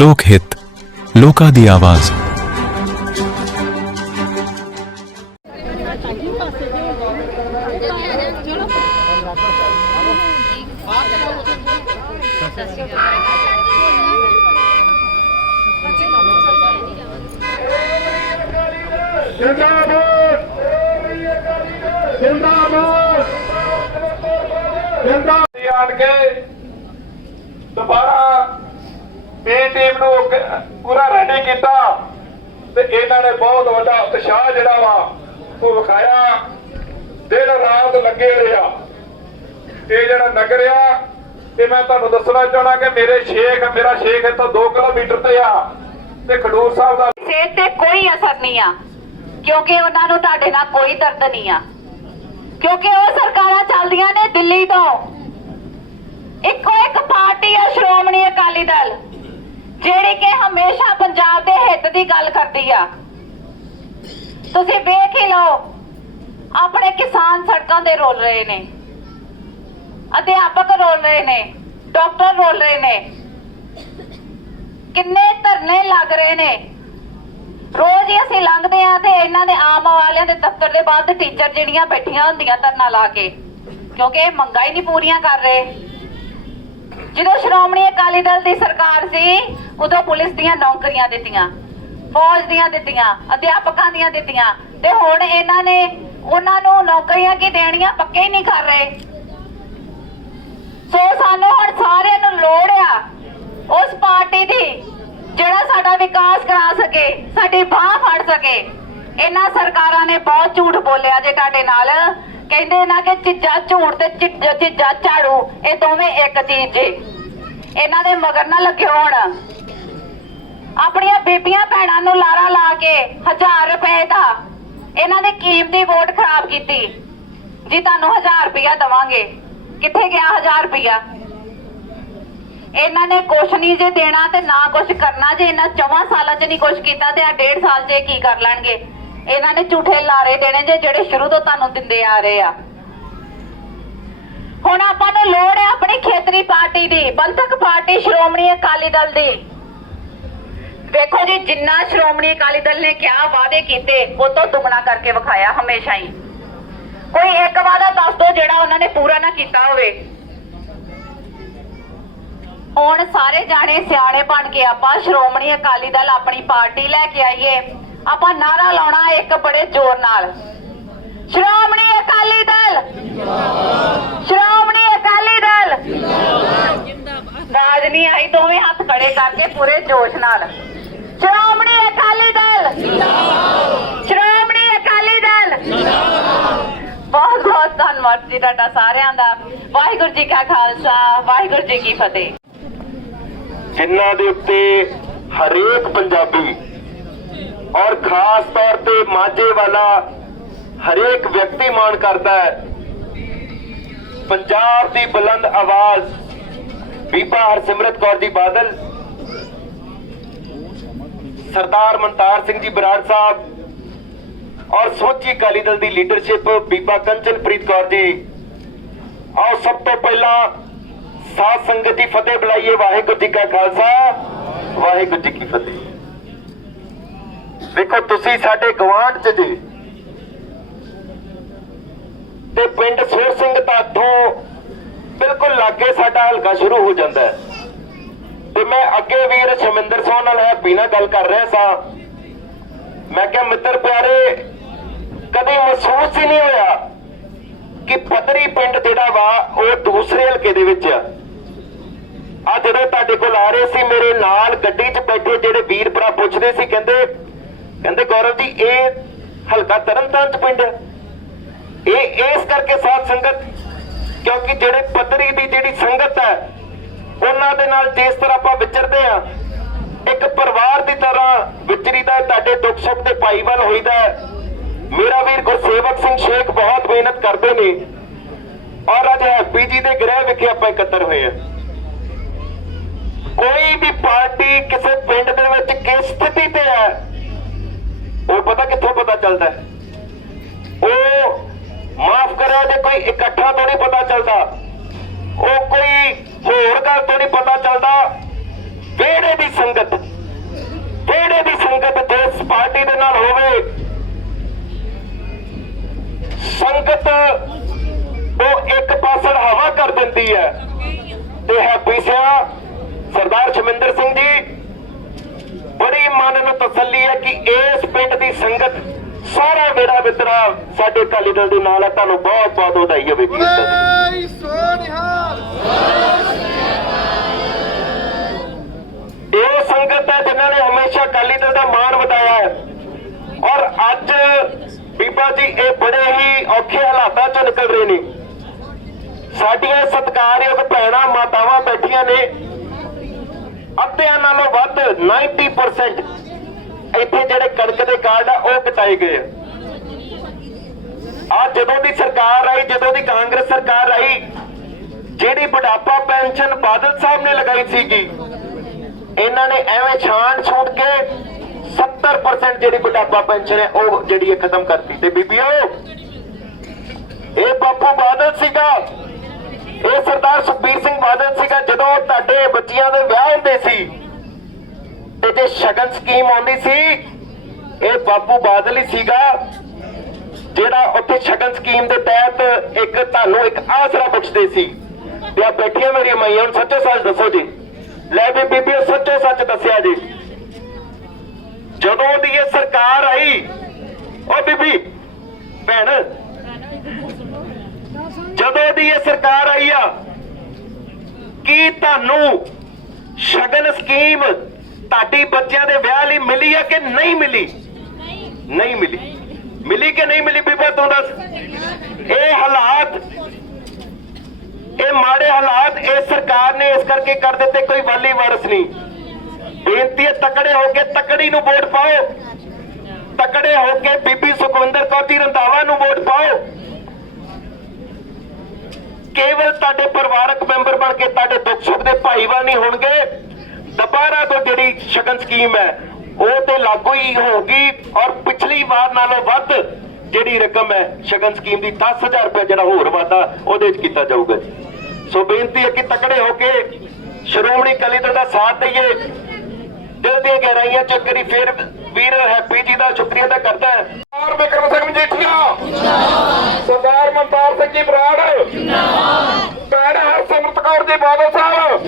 ਲੋਕ ਹਿੱਤ ਲੋਕਾਂ ਦੀ ਆਵਾਜ਼ ਜਿੰਦਾਬਾਦ ਜਿੰਦਾਬਾਦ ਜਿੰਦਾਬਾਦ ਆਣ ਕੇ ਦੁਬਾਰਾ ਬੀ ਟੀਮ ਨੂੰ ਪੂਰਾ ਰੈਡੀ ਕੀਤਾ। ਤੇ ਇਹਨਾਂ ਨੇ ਬਹੁਤ ਵੱਡਾ ਉਤਸ਼ਾਹ ਜਿਹੜਾ ਵਾ, ਉਹ ਵਿਖਾਇਆ। ਦਿਨ ਰਾਤ ਲੱਗੇ ਰਿਹਾ ਇਹ ਜਿਹੜਾ ਨਗਰ ਆ, ਇਹ ਮੈਂ ਤੁਹਾਨੂੰ ਦੱਸਣਾ ਚਾਹਣਾ ਕਿ ਮੇਰੇ ਸ਼ੇਖ, ਮੇਰਾ ਸ਼ੇਖ ਇੱਥੋਂ 2 ਕਿਲੋਮੀਟਰ ਤੇ ਆ, ਤੇ ਖਡੂਰ ਸਾਹਿਬ ਦਾ ਸਿਹਤ ਤੇ ਕੋਈ ਅਸਰ ਨਹੀਂ ਆ, ਕਿਉਂਕਿ ਉਹਨਾਂ ਨੂੰ ਤੁਹਾਡੇ ਨਾਲ ਕੋਈ ਦਰਦ ਨਹੀਂ ਆ। ਕਿਉਂਕਿ ਉਹ ਸਰਕਾਰਾਂ ਚੱਲਦੀਆਂ ਨੇ ਦਿੱਲੀ ਤੋਂ। ਇੱਕੋ ਇੱਕ ਪਾਰਟੀ ਆ, ਸ਼੍ਰੋਮਣੀ ਅਕਾਲੀ ਦਲ। ਜਿਹੜੀ ਕਿ ਹਮੇਸ਼ਾ ਪੰਜਾਬ ਦੇ ਹਿੱਤ ਦੀ ਗੱਲ ਕਰਦੀ ਆ। ਤੁਸੀਂ ਵੇਖ ਹੀ ਲਓ, ਆਪਣੇ ਕਿਸਾਨ ਸੜਕਾਂ ਤੇ ਰੋਲ ਰਹੇ ਨੇ। ਅਧਿਆਪਕ ਰੋਲ ਰਹੇ ਨੇ, ਡਾਕਟਰ ਰੋਲ ਰਹੇ ਨੇ। ਕਿੰਨੇ ਧਰਨੇ ਲੱਗ ਰਹੇ ਨੇ। ਰੋਜ਼ ਹੀ ਅਸੀਂ ਲੰਘਦੇ ਆ ਤੇ ਇਹਨਾਂ ਦੇ ਆਮ ਵਾਲਿਆਂ ਦੇ ਦਫ਼ਤਰ ਦੇ ਬਾਹਰ ਟੀਚਰ ਜਿਹੜੀਆਂ ਬੈਠੀਆਂ ਹੁੰਦੀਆਂ ਧਰਨਾ ਲਾ ਕੇ, ਕਿਉਂਕਿ ਇਹ ਮੰਗਾਂ ਹੀ ਨਹੀਂ ਪੂਰੀਆਂ ਕਰ ਰਹੇ। ਜਦੋਂ ਸ਼੍ਰੋਮਣੀ ਅਕਾਲੀ ਦਲ ਦੀ ਸਰਕਾਰ ਸੀ, ਉਦੋਂ ਪੁਲਿਸ ਦੀਆਂ ਨੌਕਰੀਆਂ ਦਿੱਤੀਆਂ, ਫੌਜ ਦੀਆਂ ਦਿੱਤੀਆਂ, ਅਧਿਆਪਕਾਂ ਦੀਆਂ ਦਿੱਤੀਆਂ, ਤੇ ਹੁਣ ਇਹਨਾਂ ਨੇ ਉਹਨਾਂ ਨੂੰ ਨੌਕਰੀਆਂ ਕੀ ਦੇਣੀਆਂ, ਪੱਕੇ ਹੀ ਨਹੀਂ ਕਰ ਰਹੇ। ਸੋ ਸਾਨੂੰ ਹੁਣ ਸਾਰਿਆਂ ਨੂੰ ਲੋੜ ਆ, ਉਸ ਪਾਰਟੀ ਦੀ, ਜਿਹੜਾ ਸਾਡਾ ਵਿਕਾਸ ਕਰਾ ਸਕੇ, ਸਾਡੀ ਬਾਹ ਫੜ ਸਕੇ। ਇਹਨਾਂ ਸਰਕਾਰਾਂ ਨੇ ਬਹੁਤ ਝੂਠ ਬੋਲਿਆ ਜੇ ਤੁਹਾਡੇ ਨਾਲ। ਕਹਿੰਦੇ ਨਾ ਕਿ ਚਿੱਜਾ ਝੂਠ ਤੇ ਚਿੱਜਾ ਝਾੜੂ, ਇਹ ਦੋਵੇਂ ਇੱਕ ਚੀਜ਼ ਜੇ ਇਹਨਾਂ ਦੇ ਮਗਰ ਨਾ ਲੱਗਿਓ ਹੁਣ। ਆਪਣੀਆਂ ਬੀਬੀਆਂ ਭੈਣਾਂ ਨੂੰ ਲਾਰਾ ਲਾ ਕੇ 1000 ਰੁਪਏ ਦਾ ਇਹਨਾਂ ਨੇ ਕੀਮਤੀ ਵੋਟ ਖਰਾਬ ਕੀਤੀ। ਜੀ ਤੁਹਾਨੂੰ 1000 ਰੁਪਇਆ ਦਵਾਂਗੇ। ਕਿੱਥੇ ਗਿਆ 1000 ਰੁਪਇਆ ਇਹਨਾਂ ਨੇ ਕੁਛ ਨਹੀਂ ਜੇ ਦੇਣਾ ਤੇ ਨਾ ਕੁਛ ਕਰਨਾ ਜੇ ਇਹਨਾਂ ਚੌਵਾਂ ਸਾਲਾਂ 'ਚ ਨਹੀਂ ਕੁਛ ਕੀਤਾ ਤੇ ਆ ਡੇਢ ਸਾਲ 'ਚ ਇਹ ਕੀ ਕਰ ਲੈਣਗੇ? ਇਹਨਾਂ ਨੇ ਝੂਠੇ ਲਾਰੇ ਦੇਣੇ ਜੇ ਜਿਹੜੇ ਸ਼ੁਰੂ ਤੋਂ ਤੁਹਾਨੂੰ ਦਿੰਦੇ ਆ ਰਹੇ ਆ। ਹੁਣ ਆਪਾਂ ਨੂੰ ਲੋੜ ਹੈ ਆਪਣੀ ਖੇਤਰੀ ਪਾਰਟੀ ਦੀ, ਬੰਧਕ ਪਾਰਟੀ ਸ਼੍ਰੋਮਣੀ ਅਕਾਲੀ ਦਲ ਦੀ। ਵੇਖੋ ਜੀ, ਜਿੰਨਾ ਸ਼੍ਰੋਮਣੀ ਅਕਾਲੀ ਦਲ ਨੇ ਕਿਹਾ ਵਾਅਦੇ ਕੀਤੇ, ਉਹ ਤੋਂ ਦੁੱਗਣਾ ਕਰਕੇ ਵਿਖਾਇਆ ਹਮੇਸ਼ਾ ਹੀ। ਕੋਈ ਇੱਕ ਵਾਅਦਾ ਦੱਸ ਦਿਓ ਜਿਹੜਾ ਉਹਨਾਂ ਨੇ ਪੂਰਾ ਨਾ ਕੀਤਾ ਹੋਵੇ। ਹੁਣ ਸਾਰੇ ਜਾਣੇ ਸਿਆਣੇ ਬਣ ਕੇ ਆਪਾਂ ਸ਼੍ਰੋਮਣੀ ਅਕਾਲੀ ਦਲ ਆਪਣੀ ਪਾਰਟੀ ਲੈ ਕੇ ਆਈਏ। ਆਪਾਂ ਨਾਰਾ ਲਾਉਣਾ ਇੱਕ ਬੜੇ ਜ਼ੋਰ ਨਾਲ। ਸ਼੍ਰੋਮਣੀ ਅਕਾਲੀ ਦਲ। ਸ਼੍ਰੋਮਣੀ ਅਕਾਲੀ ਦਲ। ਰਾਜ ਨਹੀਂ ਆਈ ਦੋਵੇਂ ਹੱਥ ਖੜੇ ਕਰਕੇ ਪੂਰੇ ਜੋਸ਼ ਨਾਲ। ਸ਼੍ਰੋਮਣੀ ਅਕਾਲੀ ਦਲ। ਸ਼੍ਰੋਮਣੀ ਅਕਾਲੀ ਦਲ। ਬਹੁਤ ਬਹੁਤ ਧੰਨਵਾਦ ਜੀ ਤੁਹਾਡਾ ਸਾਰਿਆਂ ਦਾ। ਵਾਹਿਗੁਰੂ ਜੀ ਕਾ ਖਾਲਸਾ, ਵਾਹਿਗੁਰੂ ਜੀ ਕੀ ਫਤਿਹ। ਜਿਨ੍ਹਾਂ ਦੇ ਉੱਤੇ ਹਰੇਕ ਪੰਜਾਬੀ ਔਰ ਖਾਸ ਤੌਰ ਤੇ ਮਾਝੇ ਵਾਲਾ ਹਰੇਕ ਵਿਅਕਤੀ ਮਾਣ ਕਰਦਾ ਹੈ। ਪੰਜਾਬ ਦੀ ਬੁਲੰਦ ਆਵਾਜ਼, ਬੀਬਾ ਹਰਸਿਮਰਤ ਕੌਰ ਜੀ ਬਾਦਲ, ਸਰਦਾਰ ਮਨਤਾਰ ਸਿੰਘ ਜੀ ਬਰਾੜ ਸਾਹਿਬ ਔਰ ਸੋਚੀ ਅਕਾਲੀ ਦਲ ਦੀ ਲੀਡਰਸ਼ਿਪ ਬੀਬਾ ਕੰਚਨਪ੍ਰੀਤ ਕੌਰ ਜੀ। ਆਓ ਸਭ ਤੋਂ ਪਹਿਲਾਂ ਸਾਧ ਸੰਗਤ ਦੀ ਫਤਿਹ ਬੁਲਾਈਏ। ਵਾਹਿਗੁਰੂ ਜੀ ਕਾ ਖਾਲਸਾ, ਵਾਹਿਗੁਰੂ ਜੀ ਕੀ ਫਤਿਹ। ਦੇਖੋ, ਤੁਸੀਂ ਸਾਡੇ ਗਵਾਂਢ ਚ ਜੀ ਤੇ ਪਿੰਡ ਸੂਰ ਸਿੰਘ ਧਾਥੋਂ ਬਿਲਕੁਲ ਲਾਗੇ ਸਾਡਾ ਹਲਕਾ ਸ਼ੁਰੂ ਹੋ ਜਾਂਦਾ ਹੈ। ਤੇ ਮੈਂ ਅੱਗੇ ਵੀਰ ਸ਼ਮਿੰਦਰ ਸਿੰਘ ਨਾਲ ਹੈਪੀ ਨਾਲ ਗੱਲ ਕਰ ਰਿਹਾ ਸਾਂ। ਮੈਂ ਕਿਹਾ, ਮਿੱਤਰ ਪਿਆਰੇ, ਕਦੇ ਮਹਿਸੂਸ ਹੀ ਨਹੀਂ ਹੋਇਆ ਕਿ ਪਤਰੀ ਪਿੰਡ ਜਿਹੜਾ ਵਾ, ਉਹ ਦੂਸਰੇ ਹਲਕੇ ਦੇ ਵਿੱਚ ਆ। ਆ ਜਦੋਂ ਤੁਹਾਡੇ ਕੋਲ ਆ ਰਹੇ ਸੀ, ਮੇਰੇ ਨਾਲ ਗੱਡੀ 'ਚ ਬੈਠੇ ਜਿਹੜੇ ਵੀਰ ਭਰਾ ਪੁੱਛਦੇ ਸੀ, ਕਹਿੰਦੇ ਕਹਿੰਦੇ ਗੌਰਵ ਜੀ, ਇਹ ਹਲਕਾ ਤਰਨਤਾਰਨ 'ਚ ਪਿੰਡ ਹੈ ਇਹ ਇਸ ਕਰਕੇ ਸਾਧ ਸੰਗਤ, ਕਿਉਂਕਿ ਜਿਹੜੇ ਪਤਰੀ ਦੀ ਜਿਹੜੀ ਸੰਗਤ ਹੈ, ਉਹਨਾਂ ਦੇ ਨਾਲ ਜਿਸ ਤਰ੍ਹਾਂ ਆਪਾਂ ਵਿਚਰਦੇ ਆ ਇੱਕ ਪਰਿਵਾਰ ਦੀ ਤਰ੍ਹਾਂ ਵਿਚਰੀਦਾ ਤੁਹਾਡੇ ਦੁੱਖ ਸੁੱਖ ਦੇ ਭਾਈਵਾਲ ਹੋਈਦਾ ਹੈ। ਮੇਰਾ ਵੀਰ ਗੁਰਸੇਵਕ ਸਿੰਘ ਸ਼ੇਖ ਬਹੁਤ ਮਿਹਨਤ ਕਰਦੇ ਨੇ, ਔਰ ਅੱਜ ਹੈਪੀ ਜੀ ਦੇ ਗ੍ਰਹਿ ਵਿਖੇ ਆਪਾਂ ਇਕੱਤਰ ਹੋਏ ਆ ਕੋਈ ਵੀ ਪਾਰਟੀ ਕਿਸੇ ਪਿੰਡ ਦੇ ਵਿੱਚ ਕਿਸ ਸਥਿਤੀ ਤੇ ਹੈ ਉਹ ਪਤਾ ਕਿੱਥੋਂ ਪਤਾ ਚੱਲਦਾ ਉਹ ਮਾਫ ਕਰਿਓ ਜੇ ਕੋਈ ਇਕੱਠਾ ਤੋਂ ਨਹੀਂ ਪਤਾ ਚੱਲਦਾ। ਉਹ ਕੋਈ ਹੋਰ ਗੱਲ ਤੋਂ ਨਹੀਂ ਪਤਾ ਚੱਲਦਾ। ਵਿਹੜੇ ਦੀ ਸੰਗਤ ਵਿਹੜੇ ਦੀ ਸੰਗਤ ਜਿਸ ਪਾਰਟੀ ਦੇ ਨਾਲ ਹੋਵੇ ਸੰਗਤ ਉਹ ਇੱਕ ਪਾਸੜ ਹਵਾ ਕਰ ਦਿੰਦੀ ਹੈ ਤੇ ਹੈਪੀ ਸਿਆ ਸਰਦਾਰ ਸ਼ਮਿੰਦਰ ਸਿੰਘ ਜੀ ਬੜੀ ਮਨ ਨੂੰ ਤਸੱਲੀ ਹੈ ਕਿ ਇਸ ਪਿੰਡ ਦੀ ਸੰਗਤ ਵਿਤਰਾ ਸਾਡੇ ਅਕਾਲੀ ਦਲ ਦੇ ਨਾਲ ਹੈ ਤੁਹਾਨੂੰ ਬਹੁਤ ਬਹੁਤ ਵਧਾਈ ਹੋਵੇ ਵੀਰ ਸੋਨਿਹਾਲ ਇਹ ਸੰਗਤ ਹੈ ਜਿਨ੍ਹਾਂ ਨੇ ਹਮੇਸ਼ਾ ਅਕਾਲੀ ਦਲ ਦਾ ਮਾਣ ਵਧਾਇਆ ਹੈ। ਔਰ ਅੱਜ ਬੀਬਾ ਜੀ ਇਹ ਬੜੇ ਹੀ ਔਖੇ ਹਾਲਾਤਾਂ ਚੋਂ ਨਿਕਲ ਰਹੇ ਨੇ। ਸਾਡੀਆਂ ਸਤਿਕਾਰਯੋਗ ਭੈਣਾਂ ਮਾਤਾਵਾਂ ਬੈਠੀਆਂ ਨੇ। ਅੱਧਿਆਂ ਨਾਲੋਂ ਵੱਧ 90% ਇੱਥੇ ਜਿਹੜੇ ਕਣਕ ਦੇ ਕਾਰਡ ਆ ਉਹ ਕਟਾਏ ਗਏ ਆ। ਆ ਜਦੋਂ ਦੀ ਸਰਕਾਰ ਆਈ, ਜਦੋਂ ਦੀ ਕਾਂਗਰਸ ਸਰਕਾਰ ਆਈ, ਜਿਹੜੀ ਬੁਢਾਪਾ ਪੈਨਸ਼ਨ ਬਾਦਲ ਸਾਹਿਬ ਨੇ ਲਗਾਈ ਸੀਗੀ, ਇਹਨਾਂ ਨੇ ਐਵੇਂ ਛਾਣ ਛੂਟ ਕੇ 70% ਜਿਹੜੀ ਬੁਢਾਪਾ ਪੈਨਸ਼ਨ ਹੈ, ਉਹ ਜਿਹੜੀ ਹੈ ਖਤਮ ਕਰਤੀ। ਤੇ ਬੀਬੀਓ, ਇਹ ਬਾਪੂ ਬਾਦਲ ਸੀਗਾ, ਇਹ ਸਰਦਾਰ ਸੁਖਬੀਰ ਸਿੰਘ ਬਾਦਲ ਸੀਗਾ, ਜਦੋਂ ਤੁਹਾਡੇ ਬੱਚਿਆਂ ਦੇ ਵਿਆਹ ਹੁੰਦੇ ਸੀ, ਤੇ ਜੇ ਸ਼ਗਨ ਸਕੀਮ ਆਉਂਦੀ ਸੀ, ਇਹ ਬਾਪੂ ਬਾਦਲ ਹੀ ਸੀਗਾ ਜਿਹੜਾ ਉੱਥੇ ਸ਼ਗਨ ਸਕੀਮ ਦੇ ਤਹਿਤ ਇੱਕ ਤੁਹਾਨੂੰ ਇੱਕ ਆਸਰਾ ਬਖਸ਼ਦੇ ਸੀ। ਤੇ ਆ ਬੈਠੀਆਂ ਮੇਰੀਆਂ ਮਾਈਆਂ ਹੁਣ ਸੱਚੋ ਸੱਚ ਦੱਸੋ ਜੀ। ਲੈ ਵੀ ਬੀਬੀਓ ਸੱਚੋ ਸੱਚ ਦੱਸਿਆ ਜੀ। ਜਦੋਂ ਦੀ ਇਹ ਸਰਕਾਰ ਆਈ ਓ ਬੀਬੀ ਭੈਣ ਜਦੋਂ ਦੀ ਇਹ ਸਰਕਾਰ ਆਈ ਆ ਕੀ ਤੁਹਾਨੂੰ ਸ਼ਗਨ ਸਕੀਮ ਤੁਹਾਡੀ ਬੱਚਿਆਂ ਦੇ ਵਿਆਹ ਲਈ ਮਿਲੀ ਆ ਕਿ ਨਹੀਂ ਮਿਲੀ? ਨਹੀਂ ਮਿਲੀ। ਮਿਲੀ ਕਿ ਨਹੀਂ ਮਿਲੀ ਬੀਬਾ, ਤੂੰ ਦੱਸ। ਇਹ ਹਾਲਾਤ, ਇਹ ਮਾੜੇ ਹਾਲਾਤ, ਇਹ ਸਰਕਾਰ ਨੇ ਇਸ ਕਰਕੇ ਕਰ ਦਿੱਤੇ, ਕੋਈ ਵਾਲੀ ਵਾਰਸ ਨਹੀਂ। ਬੇਨਤੀ ਹੈ, ਤਕੜੇ ਹੋ ਕੇ ਤਕੜੀ ਨੂੰ ਵੋਟ ਪਾਓ। ਤਕੜੇ ਹੋ ਕੇ ਬੀਬੀ ਸੁਖਵਿੰਦਰ ਕੌਰ ਜੀ ਰੰਧਾਵਾ ਨੂੰ ਵੋਟ ਪਾਓ। ਕੇਵਲ ਤੁਹਾਡੇ ਪਰਿਵਾਰਕ ਮੈਂਬਰ ਬਣ ਕੇ ਤੁਹਾਡੇ ਦੁੱਖ ਸੁੱਖ ਦੇ ਭਾਈਵਾਲ ਨਹੀਂ ਹੋਣਗੇ। ਦੁਬਾਰਾ ਤੋਂ ਜਿਹੜੀ ਸ਼ਗਨ ਸਕੀਮ ਹੈ ਉਹ ਤੇ ਲਾਗੂ ਹੀ ਹੋਗੀ ਔਰ ਪਿਛਲੀ ਵਾਰ ਨਾਲੋਂ ਵੱਧ ਜਿਹੜੀ ਰਕਮ ਹੈ, ਸ਼ਗਨ ਸਕੀਮ ਦੀ 10000 ਰੁਪਏ ਜਿਹੜਾ ਹੋਰ ਵਾਧਾ ਉਹਦੇ ਵਿੱਚ ਕੀਤਾ ਜਾਊਗਾ ਜੀ। ਸੋ ਬੇਨਤੀ ਹੈ ਕਿ ਤਕੜੇ ਹੋ ਕੇ ਸ਼੍ਰੋਮਣੀ ਅਕਾਲੀ ਦਲ ਦਾ ਸਾਥ ਦਈਏ। ਦਿਲ ਦੀਆਂ ਗਹਿਰਾਈਆਂ ਚ ਕਰੀ ਫੇਰ ਵੀਰ ਹੈਪੀ ਜੀ ਦਾ ਸ਼ੁਕਰੀਆ ਅਦਾ ਕਰਦਾ ਹੈ। ਸਰਦਾਰ ਬਿਕਰਮ ਸਿੰਘ ਮਜੀਠੀਆ, ਸਰਦਾਰ ਮਨਤਾਰ ਸਿੰਘ ਜੀ ਬਰਾੜ, ਭੈਣ ਹਰਸਿਮਰਤ ਕੌਰ ਜੀ ਬਾਦਲ ਸਾਹਿਬ,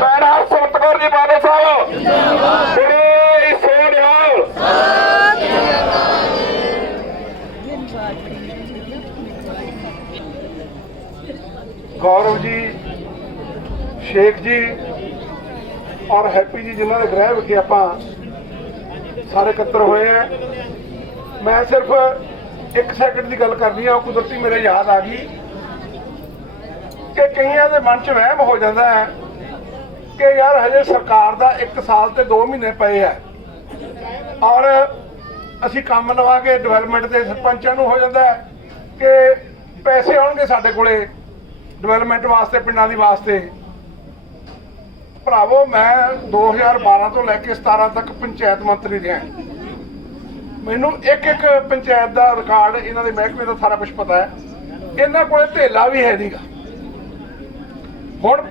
ਭੈਣ ਹਰਸਿਮਰਤ ਕੌਰ ਜੀ ਬਾਦਲ ਸਾਹਿਬ ਬੜੇ ਗੌਰਵ ਜੀ, ਸ਼ੇਖ ਜੀ ਔਰ ਹੈਪੀ ਜੀ ਜਿਨ੍ਹਾਂ ਦੇ ਗ੍ਰਹਿ ਵਿਖੇ ਆਪਾਂ ਸਾਰੇ ਇਕੱਤਰ ਹੋਏ ਆ। ਮੈਂ ਸਿਰਫ ਇੱਕ ਸੈਕਿੰਡ ਦੀ ਗੱਲ ਕਰਨੀ ਆ, ਉਹ ਕੁਦਰਤੀ ਮੇਰੇ ਯਾਦ ਆ ਗਈ ਕਿ ਕਈਆਂ ਦੇ ਮਨ 'ਚ ਵਹਿਮ ਹੋ ਜਾਂਦਾ ਹੈ ਕਿ ਯਾਰ ਹਜੇ ਸਰਕਾਰ ਦਾ 1 ਸਾਲ ਤੇ 2 ਮਹੀਨੇ ਪਏ ਆ ਔਰ ਅਸੀਂ ਕੰਮ ਲਵਾ ਕੇ ਡਿਵੈਲਪਮੈਂਟ ਦੇ ਸਰਪੰਚਾਂ ਨੂੰ ਹੋ ਜਾਂਦਾ ਕਿ ਪੈਸੇ ਆਉਣਗੇ ਸਾਡੇ ਕੋਲੇ। ਡਿਵੈਲਪਮੈਂਟ ਵਾਸਤੇ, ਪਿੰਡਾਂ ਦੀ ਵਾਸਤੇ। ਭਰਾਵੋ, ਮੈਂ 2012 ਤੋਂ ਲੈ ਕੇ 17 ਤੱਕ ਪੰਚਾਇਤ ਮੰਤਰੀ ਰਿਹਾ ਮੈਨੂੰ ਇੱਕ ਇੱਕ ਪੰਚਾਇਤ ਦਾ ਰਿਕਾਰਡ ਇਹਨਾਂ ਦੇ ਮਹਿਕਮੇ ਦਾ ਸਾਰਾ ਕੁਝ ਪਤਾ ਹੈ। ਇਹਨਾਂ ਕੋਲੇ ਢੇਲਾ ਵੀ ਹੈ ਨਹੀਂਗਾ ਹੁਣ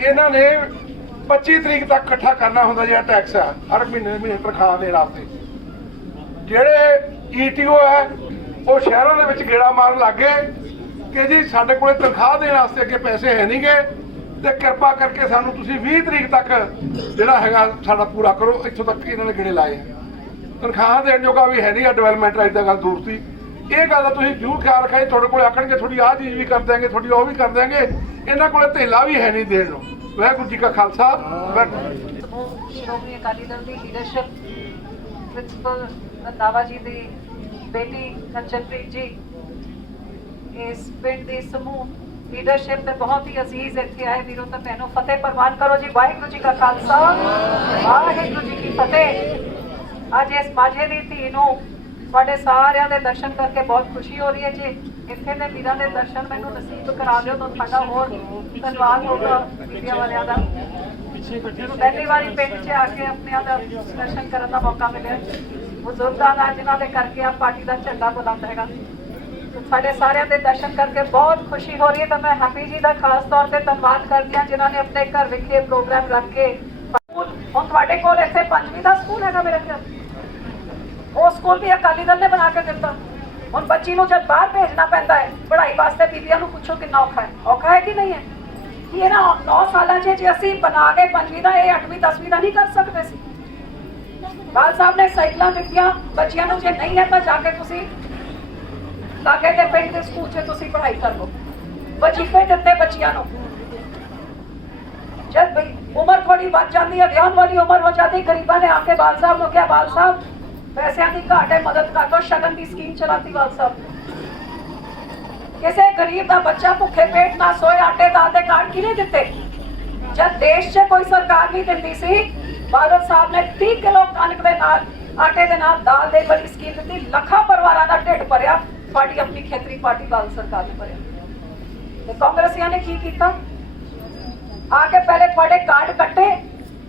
ਇਹਨਾਂ ਨੇ 25 ਤਰੀਕ ਤੱਕ ਇਕੱਠਾ ਕਰਨਾ ਹੁੰਦਾ ਜਿਹੜਾ ਟੈਕਸ ਹੈ ਹਰ ਮਹੀਨੇ ਮਹੀਨੇ ਤਨਖਾਹ ਦੇਣ ਵਾਸਤੇ। ਜਿਹੜੇ ਈਟੀਓ ਹੈ, ਉਹ ਸ਼ਹਿਰਾਂ ਦੇ ਵਿੱਚ ਗੇੜਾ ਮਾਰਨ ਲੱਗੇ ਕਿ ਜੀ ਸਾਡੇ ਕੋਲੇ ਤਨਖਾਹ ਦੇਣ ਵਾਸਤੇ ਅੱਗੇ ਪੈਸੇ ਹੈ ਨਹੀਂਗੇ ਤੇ ਕਿਰਪਾ ਕਰਕੇ ਸਾਨੂੰ ਤੁਸੀਂ 20 ਤਰੀਕ ਤੱਕ ਜਿਹੜਾ ਹੈਗਾ ਸਾਡਾ ਪੂਰਾ ਕਰੋ, ਇੱਥੋਂ ਤੱਕ ਇਹਨਾਂ ਨੇ ਗੇੜੇ ਲਾਏ। ਤਨਖਾਹ ਦੇਣ ਜੋਗਾ ਵੀ ਹੈ ਨਹੀਂ ਆ ਡਿਵੈਲਪਮੈਂਟ ਰਾਈਟ ਦਾ ਗੱਲ ਦੂਰ ਸੀ। ਇਹ ਗੱਲ ਤੁਸੀਂ ਜ਼ਰੂਰ ਖਿਆਲ ਰੱਖਿਆ ਤੁਹਾਡੇ ਕੋਲੇ ਆਖਣਗੇ ਥੋੜੀ ਆਹ ਚੀਜ਼ ਵੀ ਕਰ ਦਿਆਂਗੇ ਥੋੜੀ ਉਹ ਵੀ ਕਰ ਦਿਆਂਗੇ। ਇਹਨਾਂ ਕੋਲੇ ਧੇਲਾ ਵੀ ਹੈ ਨਹੀਂ ਦੇਣ ਨੂੰ। ਵਾਹਿਗੁਰੂ ਜੀ ਕਾ ਖਾਲਸਾ। ਸ਼੍ਰੋਮਣੀ ਅਕਾਲੀ ਦਲ ਦੀ ਲੀਡਰਸ਼ਿਪ ਪ੍ਰਿੰਸੀਪਲ ਰੰਦਾਵਾ ਜੀ ਦੀ ਬੇਟੀ ਕੰਚਨਪ੍ਰੀਤ ਜੀ ਇਸ ਪਿੰਡ ਦੀ ਸਮੂਹ ਲੀਡਰਸ਼ਿਪ ਤੇ ਬਹੁਤ ਹੀ ਅਜ਼ੀਜ਼ ਇੱਥੇ ਆਏ ਵੀਰੋ, ਤਾਂ ਭੈਣੋ ਫਤਿਹ ਪ੍ਰਵਾਨ ਕਰੋ ਜੀ, ਵਾਹਿਗੁਰੂ ਜੀ ਕਾ ਖਾਲਸਾ, ਵਾਹਿਗੁਰੂ ਜੀ ਕੀ ਫਤਿਹ। ਅੱਜ ਇਸ ਮਾਝੇ ਦੀ ਧੀ ਨੂੰ ਤੁਹਾਡੇ ਸਾਰਿਆਂ ਦੇ ਦਰਸ਼ਨ ਕਰਕੇ ਬਹੁਤ ਖੁਸ਼ੀ ਹੋ ਰਹੀ ਹੈ ਜੀ। ਇੱਥੇ ਦੇ ਵੀਰਾਂ ਦੇ ਦਰਸ਼ਨ ਮੈਨੂੰ ਨਸੀਬ ਕਰਾ ਦਿਓ, ਤਾਂ ਤੁਹਾਡਾ ਹੋਰ ਧੰਨਵਾਦ ਹੋਗਾ ਮੀਡੀਆ ਵਾਲਿਆਂ ਦਾ। ਪਹਿਲੀ ਵਾਰੀ ਪਿੰਡ 'ਚ ਆ ਕੇ ਆਪਣਿਆਂ ਦਾ ਦਰਸ਼ਨ ਕਰਨ ਦਾ ਮੌਕਾ ਮਿਲਿਆ। ਬਜ਼ੁਰਗਾਂ ਦਾ ਜਿਨ੍ਹਾਂ ਦੇ ਕਰਕੇ ਆ, ਪਾਰਟੀ ਦਾ ਝੰਡਾ ਬੁਲੰਦ ਹੈਗਾ। ਸਾਡੇ ਸਾਰਿਆਂ ਦੇ ਦਰਸ਼ਨ ਕਰਕੇ ਬਹੁਤ ਖੁਸ਼ੀ ਹੋ ਰਹੀ ਹੈ ਤਾਂ ਮੈਂ ਹੈਪੀ ਜੀ ਦਾ ਖਾਸ ਤੌਰ ਤੇ ਧੰਨਵਾਦ ਕਰਦੀ ਹਾਂ ਜਿਨ੍ਹਾਂ ਨੇ ਆਪਣੇ ਘਰ ਵਿਖੇ ਪ੍ਰੋਗਰਾਮ ਰੱਖ ਕੇ ਹੁਣ ਤੁਹਾਡੇ ਕੋਲ ਇੱਥੇ ਪੰਜਵੀਂ ਦਾ ਸਕੂਲ ਹੈਗਾ ਮੇਰੇ ਖਿਆਲ। ਉਹ ਸਕੂਲ ਵੀ ਅਕਾਲੀ ਦਲ ਨੇ ਬਣਾ ਕੇ ਦਿੱਤਾ। ਹੁਣ ਬੱਚੀ ਨੂੰ ਜਦ ਬਾਹਰ ਭੇਜਣਾ ਪੈਂਦਾ ਹੈ, ਪੜ੍ਹਾਈ ਵਾਸਤੇ ਬੀਬੀਆਂ ਨੂੰ ਪੁੱਛੋ ਕਿੰਨਾ ਔਖਾ ਹੈ। ਔਖਾ ਹੈ ਕਿ ਨਹੀਂ ਹੈ? ਇਹ ਨਾ 9 ਸਾਲਾਂ 'ਚ ਜੇ ਅਸੀਂ ਬਣਾ ਕੇ ਪੰਜਵੀਂ ਦਾ ਇਹ 8ਵੀਂ 10ਵੀਂ ਦਾ ਨਹੀਂ ਕਰ ਸਕਦੇ ਸੀ? ਬਾਲ ਸਾਹਿਬ ਨੇ ਸਾਈਕਲਾਂ ਦਿੱਤੀਆਂ, ਬੱਚਿਆਂ ਨੂੰ ਜੇ ਨਹੀਂ ਹੈ ਤਾਂ ਜਾ ਕੇ ਤੁਸੀਂ ਲਾਗੇ ਦੇ ਪਿੰਡ ਦੇ ਸਕੂਲ 'ਚ ਤੁਸੀਂ ਪੜ੍ਹਾਈ ਕਰ ਲਓ। ਵਜੀਫੇ ਦਿੱਤੇ ਬੱਚਿਆਂ ਨੂੰ। ਜਦ ਬਈ ਉਮਰ ਥੋੜੀ ਵੱਧ ਜਾਂਦੀ ਹੈ, ਵਿਆਹ ਵਾਲੀ ਉਮਰ ਹੋ ਜਾਂਦੀ, ਗਰੀਬਾਂ ਨੇ ਆ ਕੇ ਬਾਲ ਸਾਹਿਬ ਨੂੰ ਕਿਹਾ, ਬਾਲ ਸਾਹਿਬ, ਪੈਸਿਆਂ ਦੀ ਘਾਟ ਹੈ, ਮਦਦ ਕਰ ਦਿਓ, ਸ਼ਗਨ ਦੀ ਸਕੀਮ ਚਲਾਤੀ ਬਾਲ ਸਾਹਿਬ। ਕਿਸੇ ਗਰੀਬ ਦਾ ਬੱਚਾ ਭੁੱਖੇ ਪੇਟ ਨਾ ਸੋਏ, ਆਟੇ ਦਾਲ ਦੇ ਕਾਰਡ ਕਿਹਨੇ ਦਿੱਤੇ? ਜਦ ਦੇਸ਼ 'ਚ ਕੋਈ ਸਰਕਾਰ ਨਹੀਂ ਦਿੰਦੀ ਸੀ, ਬਾਦਲ ਸਾਹਿਬ ਨੇ 30 ਕਿਲੋ ਕਣਕ ਦੇ ਨਾਲ, ਆਟੇ ਦੇ ਨਾਲ ਦਾਲ ਦੇ ਬੜੀ ਸਕੀਮ ਦਿੱਤੀ, ਲੱਖਾਂ ਪਰਿਵਾਰਾਂ ਦਾ ਢਿੱਡ ਭਰਿਆ। ਸਾਡੀ ਆਪਣੀ ਖੇਤਰੀ ਪਾਰਟੀ ਬਾਦਲ ਸਰਕਾਰ ਨੇ ਭਰਿਆ। ਤੇ ਕਾਂਗਰਸੀਆਂ ਨੇ ਕੀ ਕੀਤਾ? ਆ ਕੇ ਪਹਿਲੇ ਤੁਹਾਡੇ ਕਾਰਡ ਕੱਟੇ,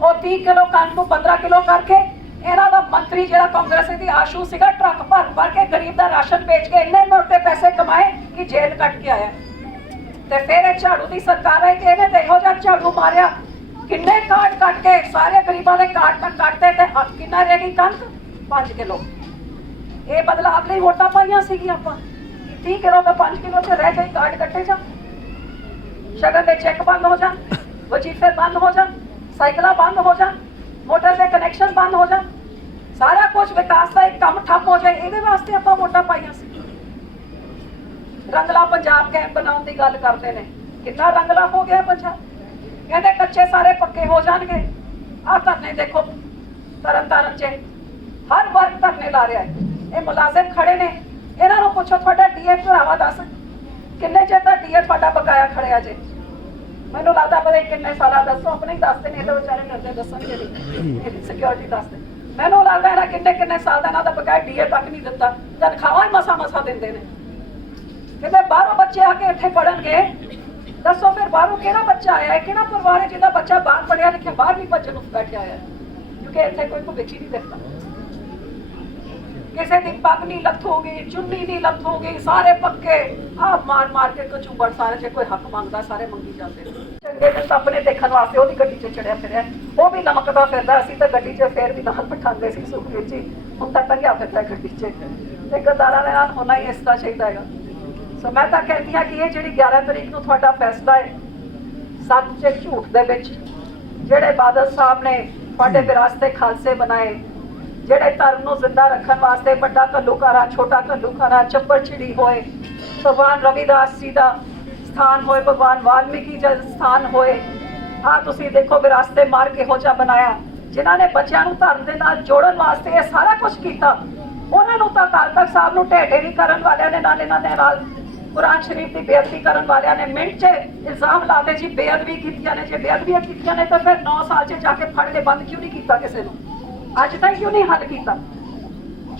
ਉਹ 30 ਕਿਲੋ ਕਣਕ ਨੂੰ 15 ਕਿਲੋ ਕਰਕੇ ਇਹਨਾਂ ਦਾ ਮੰਤਰੀ ਜਿਹੜਾ ਕਾਂਗਰਸ ਦੀ ਆਸ਼ੂ ਸੀਗਾ, ਟਰੱਕ ਭਰ ਭਰ ਕੇ ਗਰੀਬ ਦਾ ਰਾਸ਼ਨ ਵੇਚ ਕੇ ਇੰਨੇ ਮੋਟੇ ਪੈਸੇ ਕਮਾਏ ਕਿ ਜੇਲ੍ਹ ਕੱਟ ਕੇ ਆਇਆ। ਤੇ ਫਿਰ ਇਹ ਝਾੜੂ ਦੀ ਸਰਕਾਰ ਹੈ ਕਿ ਇਹਨੇ ਤੇ ਜਿਹਾ ਝਾੜੂ ਮਾਰਿਆ। ਕਿੰਨੇ ਕਾਰਡ ਕੱਟ ਕੇ ਸਾਰੇ ਗਰੀਬਾਂ ਦੇ ਕਾਰਡ ਤੱਕ ਕੱਟਦੇ ਤੇ ਕਿੰਨਾ ਰਹਿ ਗਈ ਕਣਕ? 5 ਕਿਲੋ। ਇਹ ਬਦਲਾਅ ਲਈ ਵੋਟਾਂ ਪਾਈਆਂ ਸੀਗੀਆਂ ਆਪਾਂ। 30 ਕਿਲੋ ਤੋਂ 5 ਕਿਲੋ ਤੇ ਰਹਿ ਗਈ ਕਾਰਡ ਕੱਟੇ ਜਾ। ਸ਼ਗਨ ਦੇ ਚੈੱਕ ਬੰਦ ਹੋ ਜਾਣ, ਵਜੀਫੇ ਬੰਦ ਹੋ ਜਾਣ, ਸਾਈਕਲਾਂ ਬੰਦ ਹੋ ਜਾਣ, ਮੋਟਰ ਦੇ ਕਨੈਕਸ਼ਨ ਬੰਦ ਹੋ ਜਾਣ। ਸਾਰਾ ਕੁਝ ਵਿਕਾਸ ਦਾ ਇੱਕ ਕੰਮ ਠੱਪ ਹੋ ਜਾਏ, ਇਹਦੇ ਵਾਸਤੇ ਆਪਾਂ ਵੋਟਾਂ ਪਾਈਆਂ ਸੀ। ਰੰਗਲਾ ਪੰਜਾਬ ਕੈਂਪ ਬਣਾਉਣ ਦੀ ਗੱਲ ਕਰਦੇ ਨੇ। ਕਿੰਨਾ ਰੰਗਲਾ ਹੋ ਗਿਆ ਪੰਜਾਬ? ਕਹਿੰਦੇ ਕੱਚੇ ਸਾਰੇ ਪੱਕੇ ਹੋ ਜਾਣਗੇ। ਆਹ ਧਰਨੇ ਦੇਖੋ, ਤਰਨ ਤਾਰਨ ਚ। ਹਰ ਵਰਗ ਧਰਨੇ ਲਾ ਰਿਹਾ ਹੈ। ਇਹ ਮੁਲਾਜ਼ਮ ਖੜੇ ਨੇ। ਇਹਨਾਂ ਨੂੰ ਪੁੱਛੋ, ਤੁਹਾਡਾ ਡੀਏ ਭਰਾਵਾ ਦੱਸ, ਕਿੰਨੇ ਚਿਰ ਦਾ ਡੀਏ ਤੁਹਾਡਾ ਬਕਾਇਆ ਖੜਿਆ ਜੇ? ਮੈਨੂੰ ਲੱਗਦਾ ਪਤਾ ਕਿੰਨੇ ਸਾਲਾਂ ਦੱਸੋ ਆਪਣੇ ਦੱਸਦੇ ਨੇ, ਇਹ ਵਿਚਾਰੇ ਡਰਦੇ ਦੱਸਣਗੇ ਨਹੀਂ। ਸਿਕਿਉਰਿਟੀ ਦੱਸਦੇ। ਮੈਨੂੰ ਲੱਗਦਾ ਇਹਨਾਂ ਕਿੰਨੇ ਕਿੰਨੇ ਸਾਲ ਦਾ ਇਹਨਾਂ ਦਾ ਬਕਾਇਆ ਡੀਏ ਤੱਕ ਨਹੀਂ ਦਿੱਤਾ। ਤਨਖਾਹਾਂ ਹੀ ਮਸਾ ਮਸਾ ਦਿੰਦੇ ਨੇ। ਕਹਿੰਦੇ ਬਾਹਰੋਂ ਬੱਚੇ ਆ ਕੇ ਇੱਥੇ ਪੜਨਗੇ ਦੱਸੋ ਫਿਰ ਬਾਹਰੋਂ ਕਿਹੜਾ ਬੱਚਾ ਆਇਆ ਹੈ? ਕਿਹੜਾ ਪਰਿਵਾਰ ਹੈ ਜਿਹਦਾ ਬੱਚਾ ਬਾਹਰ ਪੜਿਆ ਲਿਖਿਆ, ਬਾਹਰ ਵੀ ਭੱਜਣ ਨੂੰ ਬੈਠਿਆ ਆਇਆ ਕਿਉਂਕਿ ਇੱਥੇ ਕੋਈ ਭਵਿੱਖ ਹੀ ਨਹੀਂ ਦੇਖਦਾ। ਕਿਸੇ ਦੀ ਪੱਗ ਨਹੀਂ ਲੱਥੋਗੀ, ਚੁੰਨੀ ਨਹੀਂ ਲੱਥੋਗੀ, ਸਾਰੇ ਪੱਕੇ। ਆ ਮਾਰ ਮਾਰ ਕੇ ਕਚੂਬੜ ਸਾਰੇ, ਜੇ ਕੋਈ ਹੱਕ ਮੰਗਦਾ, ਸਾਰੇ ਮੰਗੀ ਜਾਂਦੇ ਚੰਗੇ ਦਿਨ ਤਾਂ ਆਪਣੇ ਦੇਖਣ ਵਾਸਤੇ ਉਹਦੀ ਗੱਡੀ 'ਚ ਚੜਿਆ ਫਿਰਿਆ। ਉਹ ਵੀ ਲਮਕਦਾ ਫਿਰਦਾ, ਅਸੀਂ ਤਾਂ ਗੱਡੀ 'ਚ ਫੇਰ ਵੀ ਨਾਲ ਪਠਾਉਂਦੇ ਸੀ ਸੁਖਵੀਰ ਜੀ। ਹੁਣ ਤਾਂ ਟੰਗਿਆ ਫਿਰਦਾ ਗੱਡੀ 'ਚ। ਤੇ ਗਦਾਰਾਂ ਦੇ ਨਾਲ ਹੋਣਾ ਹੀ ਇਸ ਤਰ੍ਹਾਂ ਚਾਹੀਦਾ ਹੈਗਾ। ਸੋ ਮੈਂ ਤਾਂ ਕਹਿੰਦੀ ਹਾਂ ਕਿ ਇਹ ਜਿਹੜੀ 11 ਤਰੀਕ ਨੂੰ ਤੁਹਾਡਾ ਫੈਸਲਾ ਹੈ, ਸੱਚ ਤੇ ਝੂਠ ਦੇ ਵਿੱਚ, ਜਿਹੜੇ ਬਾਦਲ ਸਾਹਿਬ ਨੇ ਤੁਹਾਡੇ ਵਿਰਾਸਤੇ ਖਾਲਸੇ ਬਣਾਏ ਜਿਹੜੇ ਧਰਮ ਨੂੰ ਜ਼ਿੰਦਾ ਰੱਖਣ ਵਾਸਤੇ ਵੱਡਾ ਘੱਲੂਘਾਰਾ, ਛੋਟਾ ਘੱਲੂਘਾਰਾ ਚੱਪੜ ਛਿੜੀ ਹੋਏ, ਭਗਵਾਨ ਰਵਿਦਾਸ ਜੀ ਦਾ ਸਥਾਨ ਹੋਏ, ਭਗਵਾਨ ਵਾਲਮੀਕੀ ਜੀ ਦਾ ਸਥਾਨ ਹੋਏ। ਆ ਤੁਸੀਂ ਦੇਖੋ ਵਿਰਾਸਤੇ ਮਾਰ ਕਿਹੋ ਜਿਹਾ ਬਣਾਇਆ। ਜਿਨ੍ਹਾਂ ਨੇ ਬੱਚਿਆਂ ਨੂੰ ਧਰਮ ਦੇ ਨਾਲ ਜੋੜਨ ਵਾਸਤੇ ਇਹ ਸਾਰਾ ਕੁਝ ਕੀਤਾ, ਉਹਨਾਂ ਨੂੰ ਤਾਂ ਅਕਾਲ ਤਖਤ ਸਾਹਿਬ ਨੂੰ ਢੇਢੇਰੀ ਕਰਨ ਵਾਲਿਆਂ ਨੇ ਨਾਲ ਇਹਨਾਂ ਦੇ ਨਾਲ ਕੁਰਾਨ ਸ਼ਰੀਫ ਦੀ ਬੇਅਦਬੀ ਕਰਨ ਵਾਲਿਆਂ ਨੇ ਮਿੰਟ 'ਚ ਇਲਜ਼ਾਮ ਲਾਦੇ ਜੀ, ਬੇਅਦਬੀ ਕੀਤੀਆਂ ਨੇ, ਜੇ ਬੇਅਦਬੀਆਂ ਕੀਤੀਆਂ ਨੇ ਤਾਂ ਫਿਰ 9 ਸਾਲ 'ਚ ਜਾ ਕੇ ਫੜ ਕੇ ਬੰਦ ਕਿਉਂ ਨਹੀਂ ਕੀਤਾ ਕਿਸੇ ਨੂੰ? ਅੱਜ ਤੱਕ ਕਿਉਂ ਨਹੀਂ ਹੱਲ ਕੀਤਾ।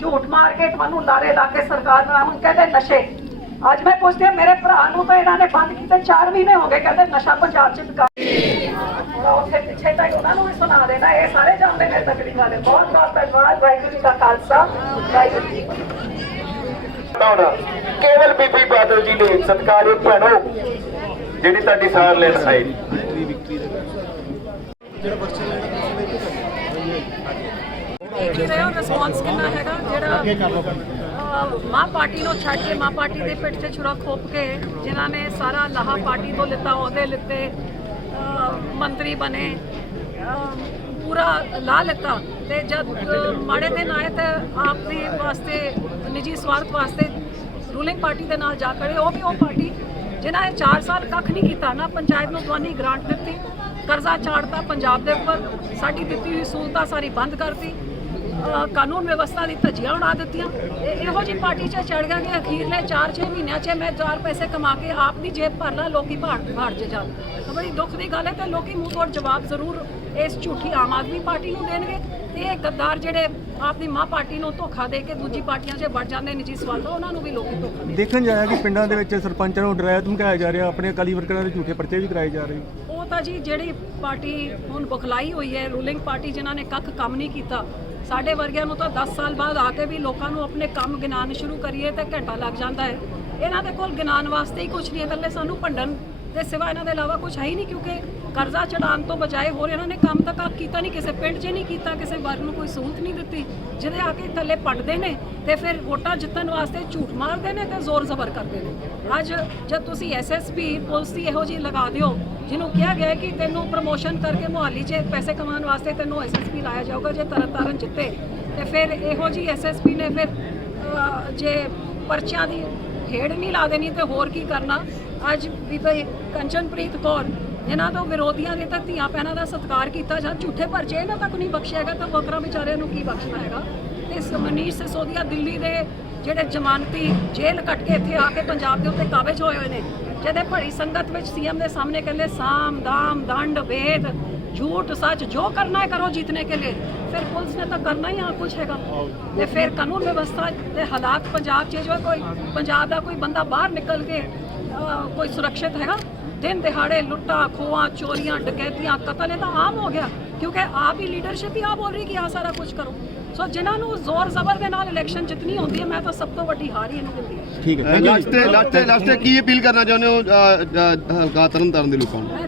ਝੂਠ ਮਾਰ ਕੇ ਤੁਹਾਨੂੰ ਲਾਰੇ ਲਾ ਕੇ ਸਰਕਾਰ ਨਾਲ ਹੁਣ ਕਹਿੰਦੇ ਨਸ਼ੇ। ਅੱਜ ਮੈਂ ਪੁੱਛਦੀ ਹਾਂ ਮੇਰੇ ਭਰਾ ਨੂੰ ਤਾਂ ਇਹਨਾਂ ਨੇ ਬੰਦ ਕੀਤੇ 4 ਮਹੀਨੇ ਹੋ ਗਏ ਕਹਿੰਦੇ ਨਸ਼ਾ ਪੰਜਾਬ 'ਚ ਵਿਕਾ ਉੱਥੇ ਪਿੱਛੇ ਤੱਕ ਉਹਨਾਂ ਨੂੰ ਵੀ ਸੁਣਾ ਦੇਣਾ ਇਹ ਸਾਰੇ ਜਾਣਦੇ ਨੇ ਤਕੜੀ ਵਾਲੇ ਬਹੁਤ ਬਹੁਤ ਧੰਨਵਾਦ ਵਾਹਿਗੁਰੂ ਜੀ ਕਾ ਖਾਲਸਾ ਵਾਹਿਗੁਰੂ ਜੀ ਕੇਵਲ ਬੀਬੀ ਬਾਦਲ ਜੀ ਨੇ ਸਤਿਕਾਰਯੋਗ ਭੈਣੋ ਜਿਹੜੀ ਤੁਹਾਡੀ ਸਾਰ ਲੈਣ ਆਏ। ਦੇਖ ਹੀ ਰਹੇ ਹੋ ਰਿਸਪੌਂਸ ਕਿੰਨਾ ਹੈਗਾ? ਜਿਹੜਾ ਮਾਂ ਪਾਰਟੀ ਨੂੰ ਛੱਡ ਕੇ ਮਾਂ ਪਾਰਟੀ ਦੇ ਪਿੱਠ 'ਚ ਛੁਰਾ ਖੋਪ ਕੇ ਜਿਨ੍ਹਾਂ ਨੇ ਸਾਰਾ ਲਾਹਾ ਪਾਰਟੀ ਤੋਂ ਲਿੱਤਾ, ਉਹਦੇ ਲਿੱਤੇ ਮੰਤਰੀ ਬਣੇ ਪੂਰਾ ਲਾ ਲਿੱਤਾ। ਤੇ ਜਦ ਮਾੜੇ ਦਿਨ ਆਏ ਤਾਂ ਆਪ ਦੇ ਵਾਸਤੇ, ਨਿੱਜੀ ਸਵਾਰਥ ਵਾਸਤੇ ਰੂਲਿੰਗ ਪਾਰਟੀ ਦੇ ਨਾਲ ਜਾ ਖੜੇ। ਉਹ ਵੀ ਉਹ ਪਾਰਟੀ ਜਿਨ੍ਹਾਂ ਨੇ 4 ਸਾਲ ਕੱਖ ਨਹੀਂ ਕੀਤਾ ਨਾ, ਪੰਚਾਇਤ ਨੂੰ ਦਵਾਨੀ ਗ੍ਰਾਂਟ ਦਿੱਤੀ, ਕਰਜ਼ਾ ਚਾੜਤਾ ਪੰਜਾਬ ਦੇ ਉੱਪਰ, ਸਾਡੀ ਦਿੱਤੀ ਹੋਈ ਸਹੂਲਤਾਂ ਸਾਰੀ ਬੰਦ ਕਰਤੀ। ਕਾਨੂੰਨ ਵਿਵਸਥਾ ਦੀ ਧੱਜੀਆਂ ਉਡਾ ਦਿੱਤੀਆਂ। ਇਹ ਇਹੋ ਜੀ ਪਾਰਟੀ 'ਚ ਚੜ ਗਿਆ ਕਿ ਅਖੀਰਲੇ 4-6 ਮਹੀਨਿਆਂ 'ਚ ਮੈਂ ਚਾਰ ਪੈਸੇ ਕਮਾ ਕੇ ਆਪ ਦੀ ਜੇਬ ਭਰ ਲਾ ਲੋਕੀ ਭਾੜ ਭਾੜ 'ਚ ਜਾਣ। ਤਾਂ ਬੜੀ ਦੁੱਖ ਦੀ ਗੱਲ ਹੈ ਤੇ ਲੋਕੀ ਮੂੰਹ ਤੋੜ ਜਵਾਬ ਜ਼ਰੂਰ ਇਸ ਝੂਠੀ ਆਮ ਆਦਮੀ ਪਾਰਟੀ ਨੂੰ ਦੇਣਗੇ ਤੇ ਇਹ ਗੱਦਾਰ ਜਿਹੜੇ ਆਪਦੀ ਮਾਂ ਪਾਰਟੀ ਨੂੰ ਧੋਖਾ ਦੇ ਕੇ ਦੂਜੀ ਪਾਰਟੀਆਂ 'ਚ ਵੜ ਜਾਂਦੇ ਨਿੱਜੀ ਸਵਾਰਥ ਉਹਨਾਂ ਨੂੰ ਵੀ ਲੋਕੀ ਧੋਖਾ ਦੇ ਦੇਖਣ ਜਾਇਆ ਕਿ ਪਿੰਡਾਂ ਦੇ ਵਿੱਚ ਸਰਪੰਚਾਂ ਨੂੰ ਡਰਾਇਆ ਧਮਕਾਇਆ ਜਾ ਰਿਹਾ ਆਪਣੇ ਅਕਾਲੀ ਵਰਕਰਾਂ ਦੇ ਝੂਠੇ ਪਰਚੇ ਵੀ ਕਰਾਏ ਜਾ ਰਹੇ। ਉਹ ਤਾਂ ਜੀ ਜਿਹੜੀ ਪਾਰਟੀ ਹੁਣ ਬੁਖਲਾਈ ਹੋਈ ਹੈ ਰੂਲਿੰਗ ਪਾਰਟੀ ਜਿਨ੍ਹਾਂ ਨੇ ਕੱਖ ਕੰਮ ਨਹੀਂ ਕੀਤਾ ਸਾਡੇ ਵਰਗਿਆਂ ਨੂੰ ਤਾਂ 10 ਸਾਲ ਬਾਅਦ ਆ ਕੇ ਵੀ ਲੋਕਾਂ ਨੂੰ ਆਪਣੇ ਕੰਮ ਗਿਣਾਉਣ ਸ਼ੁਰੂ ਕਰੀਏ ਤਾਂ ਘੰਟਾ ਲੱਗ ਜਾਂਦਾ ਹੈ। ਇਹਨਾਂ ਦੇ ਕੋਲ ਗਿਣਾਉਣ ਵਾਸਤੇ ਹੀ ਕੁਝ ਨਹੀਂ ਹੈ। ਇਕੱਲੇ ਸਾਨੂੰ ਭੰਡਣ ਦੇ ਸਿਵਾ ਇਹਨਾਂ ਦੇ ਇਲਾਵਾ ਕੁਝ ਹੈ ਹੀ ਨਹੀਂ ਕਿਉਂਕਿ ਕਰਜ਼ਾ ਚੜਾਉਣ ਤੋਂ ਬਜਾਏ ਹੋਰ ਇਹਨਾਂ ਨੇ ਕੰਮ ਤਾਂ ਕੱਖ ਕੀਤਾ ਨਹੀਂ, ਕਿਸੇ ਪਿੰਡ 'ਚ ਨਹੀਂ ਕੀਤਾ, ਕਿਸੇ ਵਰਗ ਨੂੰ ਕੋਈ ਸਹੂਲਤ ਨਹੀਂ ਦਿੱਤੀ। ਜਿਹਦੇ ਆ ਕੇ ਥੱਲੇ ਪੜਦੇ ਨੇ ਤੇ ਫਿਰ ਵੋਟਾਂ ਜਿੱਤਣ ਵਾਸਤੇ ਝੂਠ ਮਾਰਦੇ ਨੇ ਤੇ ਜ਼ੋਰ ਜ਼ਬਰ ਕਰਦੇ ਨੇ। ਅੱਜ ਜਦ ਤੁਸੀਂ ਐਸਐਸਪੀ ਪੁਲਿਸ ਦੀ ਇਹੋ ਜਿਹੀ ਲਗਾ ਦਿਓ, ਜਿਹਨੂੰ ਕਿਹਾ ਗਿਆ ਕਿ ਤੈਨੂੰ ਪ੍ਰਮੋਸ਼ਨ ਕਰਕੇ ਮੁਹਾਲੀ 'ਚ ਪੈਸੇ ਕਮਾਉਣ ਵਾਸਤੇ ਤੈਨੂੰ ਐਸਐਸਪੀ ਲਾਇਆ ਜਾਊਗਾ ਜੇ ਤਰਨਤਾਰਨ ਜਿੱਤੇ, ਤੇ ਫਿਰ ਇਹੋ ਜਿਹੀ ਐਸਐਸਪੀ ਨੇ ਫਿਰ ਜੇ ਪਰਚਿਆਂ ਦੀ ਖੇਡ ਨਹੀਂ ਲਾ ਦੇਣੀ ਤੇ ਹੋਰ ਕੀ ਕਰਨਾ? ਅੱਜ ਵੀ ਭਾਈ ਕੰਚਨਪ੍ਰੀਤ ਕੌਰ ਇਹਨਾਂ ਤੋਂ ਵਿਰੋਧੀਆਂ ਦੇ ਧਰਤੀਆਂ ਧੀਆਂ ਪੈਣਾ ਦਾ ਸਤਿਕਾਰ ਕੀਤਾ ਜਾਂ ਝੂਠੇ ਪਰਚੇ ਇਹਨਾਂ ਤੱਕ ਨਹੀਂ ਬਖਸ਼ਿਆਗਾ ਤਾਂ ਵਕਰਾਂ ਵਿਚਾਰਿਆਂ ਨੂੰ ਕੀ ਬਖਸ਼ਣਾ ਹੈਗਾ? ਤੇ ਇਸ ਮਨੀਸ਼ ਸਿਸੋਦੀਆ ਦਿੱਲੀ ਦੇ ਜਿਹੜੇ ਜ਼ਮਾਨਤੀ ਜੇਲ੍ਹ ਕੱਟ ਕੇ ਇੱਥੇ ਆ ਕੇ ਪੰਜਾਬ ਦੇ ਉੱਤੇ ਕਾਬਜ ਹੋਏ ਹੋਏ ਨੇ, ਜਿਹਦੇ ਭੜੀ ਸੰਗਤ ਵਿੱਚ ਸੀਐਮ ਦੇ ਸਾਹਮਣੇ ਕਹਿੰਦੇ, ਸਾਮ, ਦਾਮ, ਦੰਡ ਵੇਦ ਝੂਠ, ਸੱਚ, ਜੋ ਕਰਨਾ ਹੈ ਕਰੋ ਜਿੱਤਨੇ ਕੇ ਲਈ ਫਿਰ ਪੁਲਿਸ ਨੇ ਤਾਂ ਕਰਨਾ ਹੀ ਆ ਕੁਝ ਹੈਗਾ। ਤੇ ਫਿਰ ਕਾਨੂੰਨ ਵਿਵਸਥਾ ਦੇ ਹਾਲਾਤ ਪੰਜਾਬ ਚ ਜੋ ਕੋਈ ਪੰਜਾਬ ਦਾ ਕੋਈ ਬੰਦਾ ਬਾਹਰ ਨਿਕਲ ਕੇ ਕੋਈ ਸੁਰੱਖਿਅਤ ਹੈਗਾ? ਦਿਨ ਦਿਹਾੜੇ ਲੁੱਟਾਂ ਖੋਹਾਂ ਚੋਰੀਆਂ ਡਕੈਤੀਆਂ ਕਤਲ ਇਹ ਤਾਂ ਆਮ ਹੋ ਗਿਆ। ਕਿਉਂਕਿ ਆਪ ਹੀ ਲੀਡਰਸ਼ਿਪ ਹੀ ਆ ਬੋਲ ਰਹੀ ਕਿ ਆ ਸਾਰਾ ਕੁਝ ਕਰੋ। ਸੋ ਜਿਨ੍ਹਾਂ ਨੂੰ ਜ਼ੋਰ ਜ਼ਬਰ ਦੇ ਨਾਲ ਇਲੈਕਸ਼ਨ ਜਿੱਤਣੀ ਹੁੰਦੀ ਹੈ ਮੈਂ ਤਾਂ ਸਭ ਤੋਂ ਵੱਡੀ ਹਾਰ ਹੀ ਇਹਨੂੰ ਦਿੰਦੀ ਹਾਂ। ਠੀਕ ਹੈ। ਲਾਸਟ ਤੇ ਲਾਸਟ ਤੇ ਕੀ ਅਪੀਲ ਕਰਨਾ ਚਾਹੁੰਦੇ ਹੋ ਹਲਕਾ ਤਰਨਤਾਰਨ ਦੇ ਲੋਕਾਂ ਨੂੰ?